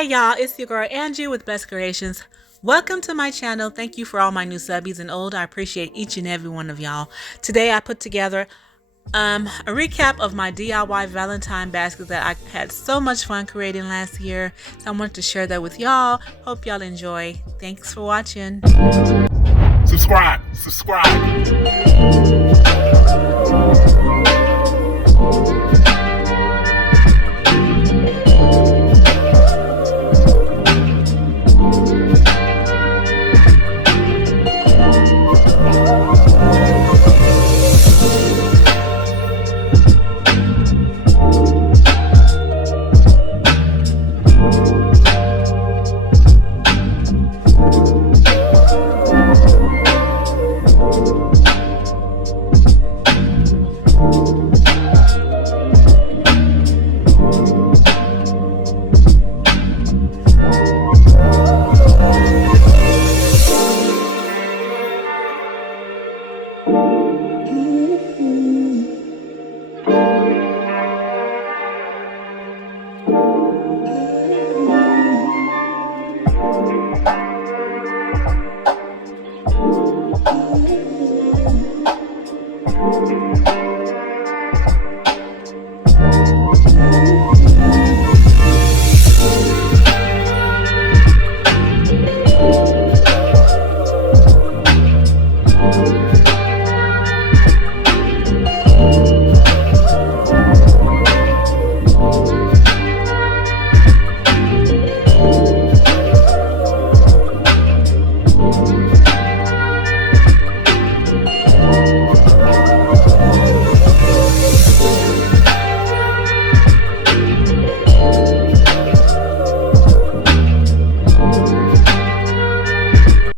Hey y'all, it's your girl Angie with Blessed Creations. Welcome to my channel. Thank you for all my new subbies and old. I appreciate each and every one of y'all. Today I put together a recap of my DIY Valentine baskets that I had so much fun creating last year. So I wanted to share that with y'all. Hope y'all enjoy. Thanks for watching. Subscribe.